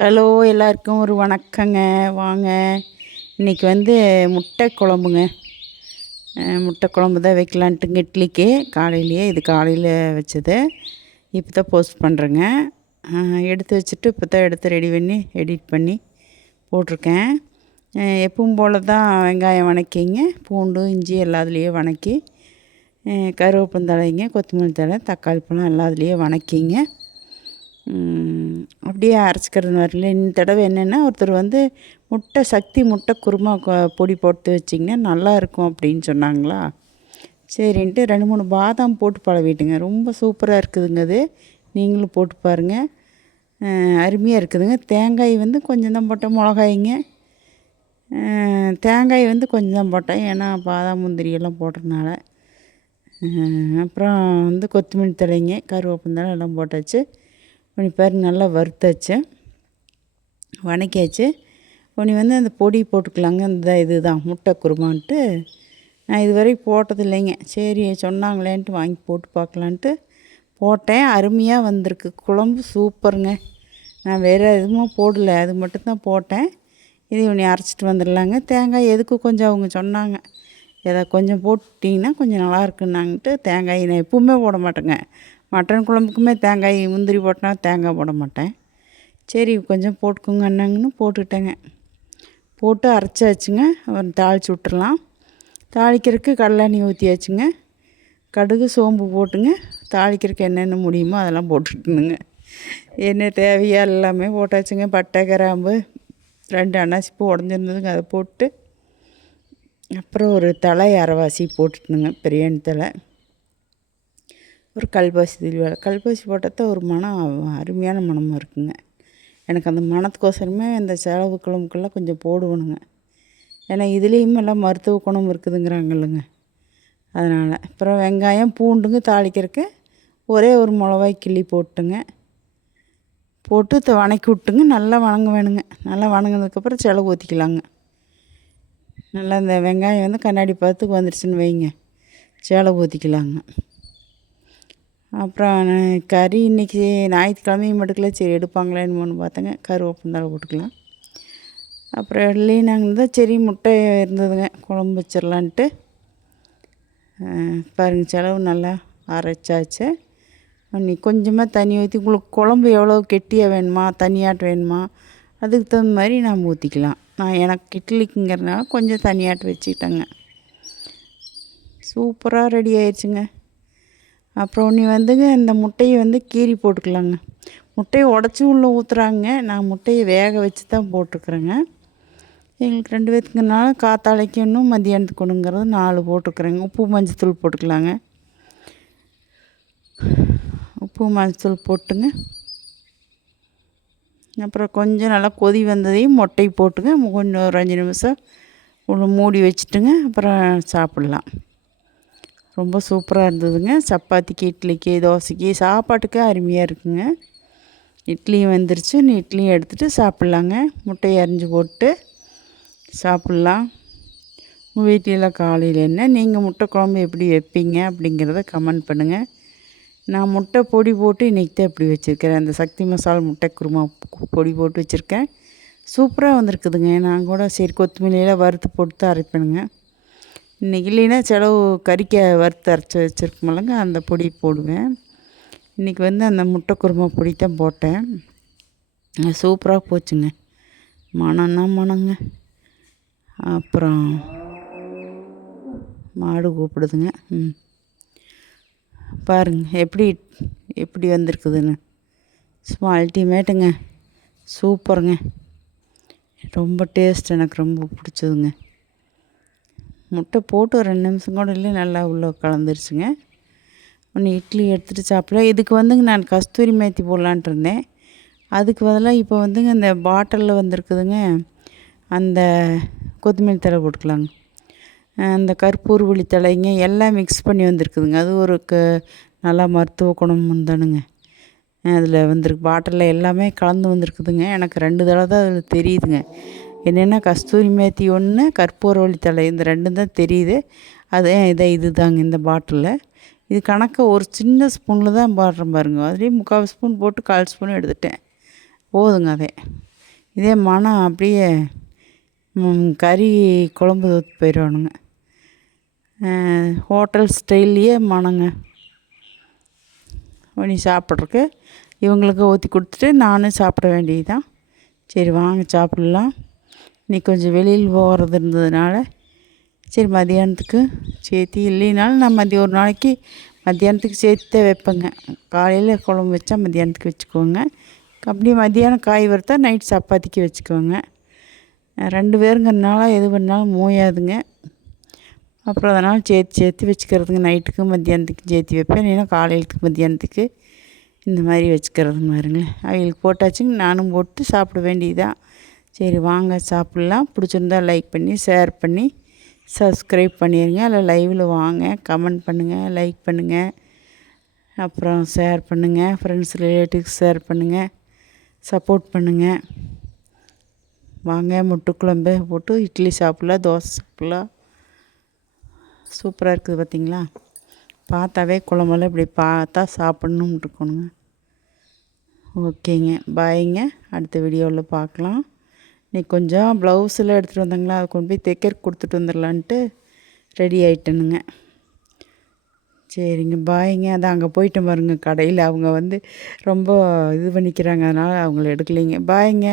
Hello, எல்லாருக்கும் ஒரு வணக்கங்க. வாங்க, இன்றைக்கி வந்து முட்டை குழம்புங்க. முட்டை குழம்பு தான் வைக்கலான்ட்டுங்க இட்லிக்கு. காலையிலேயே இது காலையில் வச்சது. இப்போ தான் போஸ்ட் பண்ணுறேங்க. எடுத்து வச்சுட்டு இப்போ தான் எடுத்து ரெடி பண்ணி எடிட் பண்ணி போட்டிருக்கேன். எப்பவும் போல் தான் வெங்காயம் வணக்கிங்க, பூண்டு இஞ்சி எல்லாத்துலேயே வணக்கி, கருவேப்பந்தழைங்க, கொத்தமல்லி தழை, தக்காளி பழம் எல்லாத்துலேயே வணக்கிங்க அப்படியே அரைச்சிக்கிறது வரல. இந்த தடவை என்னென்னா, ஒருத்தர் வந்து சக்தி முட்டை குருமா பொடி போட்டு வச்சிங்கன்னா நல்லாயிருக்கும் அப்படின்னு சொன்னாங்களா. சரின்ட்டு 2-3 பாதாம் போட்டு பழகிட்டுங்க. ரொம்ப சூப்பராக இருக்குதுங்க அது. நீங்களும் போட்டு பாருங்கள், அருமையாக இருக்குதுங்க. தேங்காய் வந்து கொஞ்சம் தான் போட்டேன், மிளகாய்ங்க. தேங்காய் வந்து கொஞ்சம் தான் போட்டேன், ஏன்னா பாதாம் முந்திரி எல்லாம் போடுறதுனால. அப்புறம் வந்து கொத்தமல்லி தழைங்க, கருவேப்பந்தழை எல்லாம் போட்டாச்சு. உனி பாருங்க, நல்லா வறுத்தாச்சு, வணக்கியாச்சு. உனி வந்து அந்த பொடி போட்டுக்கலாங்க. இந்த இதுதான் முட்டை குருமான்ட்டு நான் இதுவரை போட்டது இல்லைங்க. சரி சொன்னாங்களேன்ட்டு வாங்கி போட்டு பார்க்கலான்ட்டு போட்டேன். அருமையாக வந்திருக்கு குழம்பு, சூப்பருங்க. நான் வேறு எதுவும் போடலை, அது மட்டும்தான் போட்டேன். இது உனி அரைச்சிட்டு வந்துடலாங்க. தேங்காய் எதுக்கு கொஞ்சம் அவங்க சொன்னாங்க, ஏதாவது கொஞ்சம் போட்டிங்கன்னா கொஞ்சம் நல்லா இருக்குன்னாங்கட்டு. தேங்காய் நான் எப்பவுமே போட மாட்டேங்க. மட்டன் குழம்புக்குமே தேங்காய் முந்திரி போட்டனா தேங்காய் போட மாட்டேன். சரி கொஞ்சம் போட்டுக்கோங்க அண்ணாங்கன்னு போட்டுக்கிட்டேங்க. போட்டு அரைச்சாச்சுங்க. அப்புறம் தாளித்து விட்டுறலாம். தாளிக்கிறதுக்கு கடலெண்ணெய் ஊற்றியாச்சுங்க. கடுகு சோம்பு போட்டுங்க. தாளிக்கிறதுக்கு என்னென்ன முடியுமோ அதெல்லாம் போட்டுட்டுனுங்க. என்ன தேவையா எல்லாமே போட்டாச்சுங்க. பட்டை, கிராம்பு, 2 அன்னாசிப்பூ உடஞ்சிருந்ததுங்க, அதை போட்டு அப்புறம் ஒரு தழை அரைவாசி போட்டுட்டுனுங்க, பிரியாணி தழை. ஒரு கல்பாசி தூள், கல்பாசி போட்டால் தான் ஒரு மனம், அருமையான மனமாக இருக்குங்க. எனக்கு அந்த மணத்துக்கோசரமே அந்த செலவு குழம்புக்கெல்லாம் கொஞ்சம் போடுவணுங்க. ஏன்னா இதுலேயும் எல்லாம் மருத்துவ குணம் இருக்குதுங்கிறாங்கல்லுங்க, அதனால். அப்புறம் வெங்காயம் பூண்டுங்க தாளிக்கிறதுக்கு ஒரே ஒரு மிளகாய் கிள்ளி போட்டுங்க. போட்டு வணக்கி விட்டுங்க. நல்லா வணங்க வேணுங்க. நல்லா வணங்கினதுக்கப்புறம் செலவு ஊற்றிக்கலாங்க. நல்லா இந்த வெங்காயம் வந்து கண்ணாடி பார்த்துக்கு வந்துடுச்சுன்னு வைங்க, செலவு ஊற்றிக்கலாங்க. அப்புறம் கறி இன்றைக்கி ஞாயிற்றுக்கிழமையும் மட்டுக்கல, சரி எடுப்பாங்களேன்னு பார்த்தேங்க. கருவேப்பந்தழை போட்டுக்கலாம். அப்புறம் இல்லைனாங்க தான் சரி முட்டை இருந்ததுங்க, குழம்பு வச்சிடலான்ட்டு. பாருங்கள், செலவு நல்லா அரைச்சாச்சு. இன்னைக்கு கொஞ்சமாக தண்ணி ஊற்றி, உங்களுக்கு குழம்பு எவ்வளோ கெட்டியாக வேணுமா தண்ணியாட்டு வேணுமா அதுக்கு தகுந்த மாதிரி நாம் ஊற்றிக்கலாம். நான் எனக்கு இட்லிக்குங்கிறதுனால கொஞ்சம் தண்ணியாட்டு வச்சுக்கிட்டேங்க. சூப்பராக ரெடி ஆயிடுச்சுங்க. அப்புறம் நீ வந்துங்க இந்த முட்டையை வந்து கீறி போட்டுக்கலாங்க. முட்டையை உடச்சி உள்ளே ஊற்றுறாங்க. நான் முட்டையை வேக வச்சு தான் போட்டுக்கிறேங்க. எங்களுக்கு 2 பேத்துக்குனால காத்தாலைக்கு ஒன்றும் மதியானத்துக்கு ஒன்றுங்கிறது 4 போட்டுக்கிறேங்க. உப்பு மஞ்சத்தூள் போட்டுக்கலாங்க. உப்பு மஞ்சத்தூள் போட்டுங்க. அப்புறம் கொஞ்சம் நல்லா கொதி வந்ததையும் முட்டையை போட்டுங்க. கொஞ்சம் ஒரு 5 நிமிஷம் மூடி வச்சுட்டுங்க. அப்புறம் சாப்பிட்லாம். ரொம்ப சூப்பராக இருந்ததுங்க. சப்பாத்திக்கு, இட்லிக்கு, தோசைக்கு, சாப்பாட்டுக்கு அருமையாக இருக்குங்க. இட்லியும் வந்துருச்சு. நீ இட்லியும் எடுத்துகிட்டு சாப்பிட்லாங்க. முட்டையை அரிஞ்சு போட்டு சாப்பிட்லாம். உங்கள் வீட்டிலலாம் காலையில் என்ன, நீங்கள் முட்டை குழம்பு எப்படி வைப்பீங்க அப்படிங்கிறத கமெண்ட் பண்ணுங்கள். நான் முட்டை பொடி போட்டு இன்றைக்கி தான் இப்படி வச்சுருக்கிறேன். அந்த சக்தி மசாலா முட்டை குருமா பொடி போட்டு வச்சுருக்கேன். சூப்பராக வந்திருக்குதுங்க. நான் கூட சரி கொத்தமல்லியெல்லாம் வறுத்து போட்டு தான் அரைப்பேனுங்க. இன்றைக்கி இல்லைன்னா செலவு கறிக்க வறுத்து அரைச்சி வச்சுருக்கோமில்லங்க, அந்த பொடி போடுவேன். இன்றைக்கி வந்து அந்த முட்டை குருமா பொடி தான் போட்டேன். சூப்பராக போச்சுங்க. மணம்னா மணங்க. அப்புறம் மாடு கூப்பிடுதுங்க. பாருங்கள் எப்படி வந்திருக்குதுன்னு. சும்மா அல்டிமேட்டுங்க, சூப்பருங்க. ரொம்ப டேஸ்ட், எனக்கு ரொம்ப பிடிச்சதுங்க. முட்டை போட்டு ஒரு 2 நிமிஷம் கூட இல்லை, நல்லா உள்ளே கலந்துருச்சுங்க. ஒன்று இட்லி எடுத்துகிட்டு சாப்பிட. இதுக்கு வந்துங்க நான் கஸ்தூரி மேத்தி போடலான்ட்டு இருந்தேன். அதுக்கு பதிலாக இப்போ வந்துங்க இந்த பாட்டிலில் வந்திருக்குதுங்க, அந்த கொத்தமல்லி தழை போட்டுக்கலாங்க. அந்த கற்பூரவள்ளி தழைங்க எல்லாம் மிக்ஸ் பண்ணி வந்திருக்குதுங்க. அது ஒரு நல்லா மருத்துவ குணம் தானுங்க. அதில் வந்திருக்கு பாட்டிலில் எல்லாமே கலந்து வந்திருக்குதுங்க. எனக்கு 2 தடவை தான் அதில் தெரியுதுங்க. என்னென்னா கஸ்தூரி மேத்தி ஒன்று, கற்பூரவள்ளி தழை, இந்த 2 தான் தெரியுது. அது இதுதாங்க இந்த பாட்டிலில். இது கணக்கு ஒரு சின்ன ஸ்பூனில் தான் போடுறேன் பாருங்க. அதுலேயும் 3/4 ஸ்பூன் போட்டு 1/4 ஸ்பூன் எடுத்துட்டேன், போதுங்க. அதே இதே மனம் அப்படியே கறி குழம்பு போயிடுவானுங்க. ஹோட்டல் ஸ்டைல்லையே மணங்க பண்ணி சாப்பிட்றக்கு இவங்களுக்கு ஊற்றி கொடுத்துட்டு நானும் சாப்பிட வேண்டியது தான். சரி வாங்க சாப்பிட்லாம். இன்றைக்கி கொஞ்சம் வெளியில் போகிறது இருந்ததுனால சரி மதியானத்துக்கு சேர்த்து இல்லைனாலும் நான் ஒரு நாளைக்கு மத்தியானத்துக்கு சேர்த்து தான் வைப்பேங்க. காலையில் குழம்பு வச்சா மத்தியானத்துக்கு வச்சுக்குவோங்க. அப்படியே மத்தியானம் காய் வறுத்தா நைட் சப்பாத்திக்கு வச்சுக்குவோங்க. 2 பேருங்கிறதுனால எது பண்ணாலும் மூயாதுங்க. அப்புறம் அதனால் சேர்த்து வச்சுக்கிறதுங்க. நைட்டுக்கு மத்தியானத்துக்கு சேர்த்து வைப்பேன். இல்லைன்னா காலையிலத்துக்கு மத்தியானத்துக்கு இந்த மாதிரி வச்சுக்கிறது பாருங்களேன். அவங்களுக்கு போட்டாச்சுங்க, நானும் போட்டு சாப்பிட வேண்டியதுதான். சரி வாங்க சாப்பிட்லாம். பிடிச்சிருந்தா லைக் பண்ணி ஷேர் பண்ணி சப்ஸ்கிரைப் பண்ணிடுங்க. இல்லை லைவில் வாங்க, கமெண்ட் பண்ணுங்கள், லைக் பண்ணுங்கள், அப்புறம் ஷேர் பண்ணுங்கள், ஃப்ரெண்ட்ஸ் ரிலேட்டிவ்ஸ் ஷேர் பண்ணுங்கள், சப்போர்ட் பண்ணுங்கள். வாங்க முட்டை குழம்பு போட்டு இட்லி சாப்பிட்லாம், தோசை சாப்பிட்லாம். சூப்பராக இருக்குது பார்த்திங்களா? பார்த்தாவே குழம்பெல்லாம் இப்படி பார்த்தா சாப்பிட்ணுன்னு இருக்கணுங்க. ஓகேங்க, பாய்ங்க. அடுத்த வீடியோவில் பார்க்கலாம். இன்றைக்கி கொஞ்சம் ப்ளவுஸெல்லாம் எடுத்துகிட்டு வந்தாங்களா, அதை கொண்டு போய் தைக்கிறக்கு கொடுத்துட்டு வந்துடலான்ட்டு ரெடி ஆகிட்டேனுங்க. சரிங்க, பாய்ங்க. அதான் அங்கே போயிட்டு பாருங்க கடையில் அவங்க ரொம்ப இது பண்ணிக்கிறாங்க, அதனால் அவங்கள எடுக்கலைங்க. பாய்ங்க.